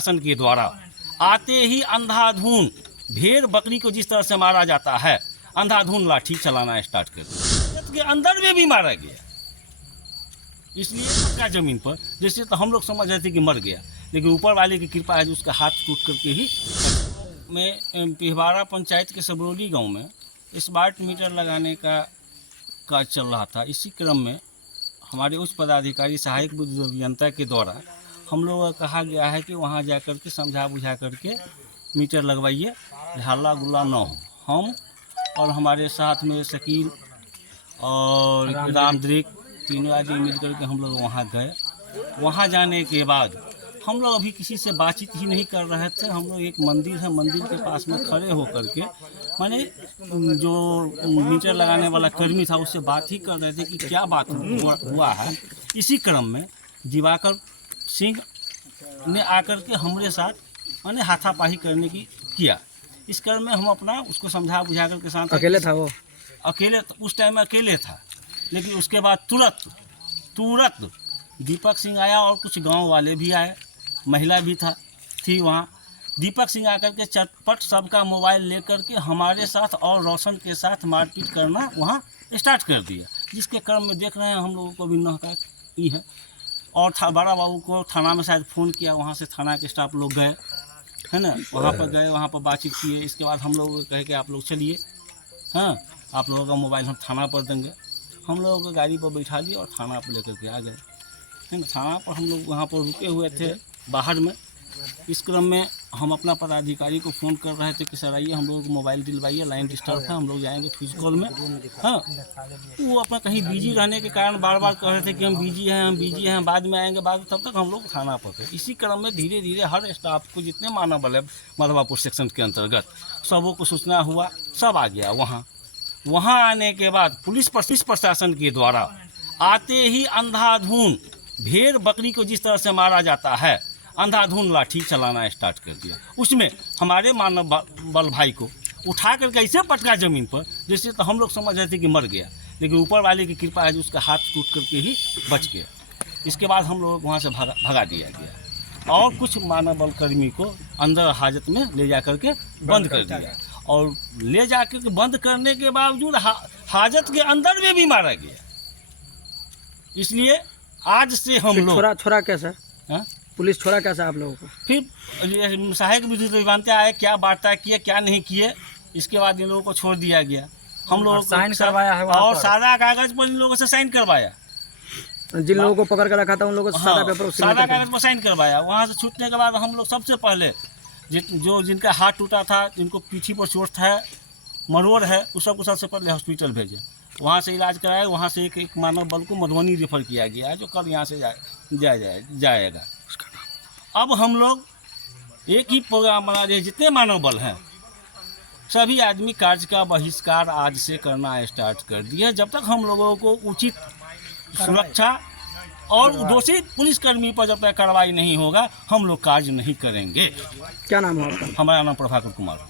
प्रशासन के द्वारा आते ही अंधाधुंध भेड़ बकरी को जिस तरह से मारा जाता है, अंधाधुंध लाठी चलाना स्टार्ट कर दिया, के अंदर में भी मारा गया। इसलिए पक्का जमीन पर जैसे तो हम लोग समझ रहे थे कि मर गया, लेकिन ऊपर वाले की कृपा है जो उसका हाथ टूट करके ही। मैं पिहवाड़ा पंचायत के सबरोली गांव में स्मार्ट मीटर लगाने का कार्य चल रहा था। इसी क्रम में हमारे उच्च पदाधिकारी सहायक विद्युत अभियंता के द्वारा हम लोगों को कहा गया है कि वहां जा कर के समझा बुझा करके मीटर लगवाइए, हल्ला गुल्ला न हो। हम और हमारे साथ में शकील और रामद्रिक तीनों आदमी मिल करके हम लोग वहाँ गए। वहाँ जाने के बाद हम लोग अभी किसी से बातचीत ही नहीं कर रहे थे। हम लोग एक मंदिर है, मंदिर के पास में खड़े होकर के माने जो मीटर लगाने वाला कर्मी था उससे बात ही कर रहे थे कि क्या बात हुआ है। इसी क्रम में दिवाकर सिंह ने आकर के हमारे साथ माने हाथापाही करने की किया। इस क्रम में हम अपना उसको समझा बुझा कर के साथ अकेले था वो, अकेले उस टाइम में अकेले था, लेकिन उसके बाद तुरंत दीपक सिंह आया और कुछ गांव वाले भी आए, महिला भी थी वहाँ। दीपक सिंह आकर के चटपट सबका मोबाइल लेकर के हमारे साथ और रोशन के साथ मारपीट करना वहाँ स्टार्ट कर दिया, जिसके क्रम में देख रहे हैं हम लोगों को भी नहका ही है। और बड़ा बाबू को थाना में शायद फ़ोन किया, वहाँ से थाना के स्टाफ लोग गए, है ना, वहाँ पर गए, वहाँ पर बातचीत किए। इसके बाद हम लोग कहे कि आप लोग चलिए, हाँ आप लोगों का मोबाइल हम थाना पर देंगे। हम लोगों को गाड़ी पर बैठा दिए और थाना पर लेकर के आ गए, है ना। थाना पर हम लोग वहाँ पर रुके हुए थे बाहर में। इस क्रम में हम अपना पदाधिकारी को फ़ोन कर रहे थे कि सर आइए हम लोग मोबाइल दिलवाइए, लाइन डिस्टर्ब है, हम लोग जाएंगे फिजिकल में। हाँ, वो अपना कहीं बिजी रहने के कारण बार बार कह रहे थे कि हम बिजी हैं, बाद में आएंगे, बाद तब तक हम लोग थाना पर थे। इसी क्रम में धीरे धीरे हर स्टाफ को जितने मानव बल है मधवापुर सेक्शन के अंतर्गत सबों को सूचना हुआ, सब आ गया वहाँ आने के बाद पुलिस प्रशासन के द्वारा आते ही अंधाधुंध भेड़ बकरी को जिस तरह से मारा जाता है, अंधाधुंध लाठी चलाना स्टार्ट कर दिया। उसमें हमारे मानव बल भाई को उठा करके ऐसे पटका जमीन पर जैसे तो हम लोग समझ रहे थे कि मर गया, लेकिन ऊपर वाले की कृपा है जो उसका हाथ टूट करके ही बच गया। इसके बाद हम लोग वहाँ से भगा दिया गया और कुछ मानव बल कर्मी को अंदर हाजत में ले जा करके बंद कर दिया। और ले जाकर के बंद करने के बावजूद हाजत के अंदर में भी मारा गया। इसलिए आज से हम लोग छोड़ा कैसा, पुलिस छोड़ा कैसा आप लोगों को? फिर सहायक विद्युत अभियंता आए, क्या वार्ता किए क्या नहीं किए, इसके बाद इन लोगों को छोड़ दिया गया। हम लोग साइन करवाया है और सारा कागज पर इन लोगों से साइन करवाया। जिन लोगों को पकड़ कर रखा था उन लोगों से सारा पेपर सारा कागज पर साइन करवाया। वहाँ से छूटने के बाद हम लोग सबसे पहले जिनका हाथ टूटा था, जिनको पीठी पर चोट था, मरोड़ है, उस सबको सबसे पहले हॉस्पिटल भेजे, वहाँ से इलाज कराया। वहाँ से एक मानव बल को मधुबनी रेफर किया गया है, जो कल यहाँ से जाएगा। अब हम लोग एक ही प्रोग्राम बना रहे, जितने मानव बल हैं सभी आदमी कार्य का बहिष्कार आज से करना स्टार्ट कर दिया। जब तक हम लोगों को उचित सुरक्षा और दोषी पुलिसकर्मी पर जब तक कार्रवाई नहीं होगा हम लोग कार्य नहीं करेंगे। क्या नाम है आपका? हमारा नाम प्रभाकर कुमार।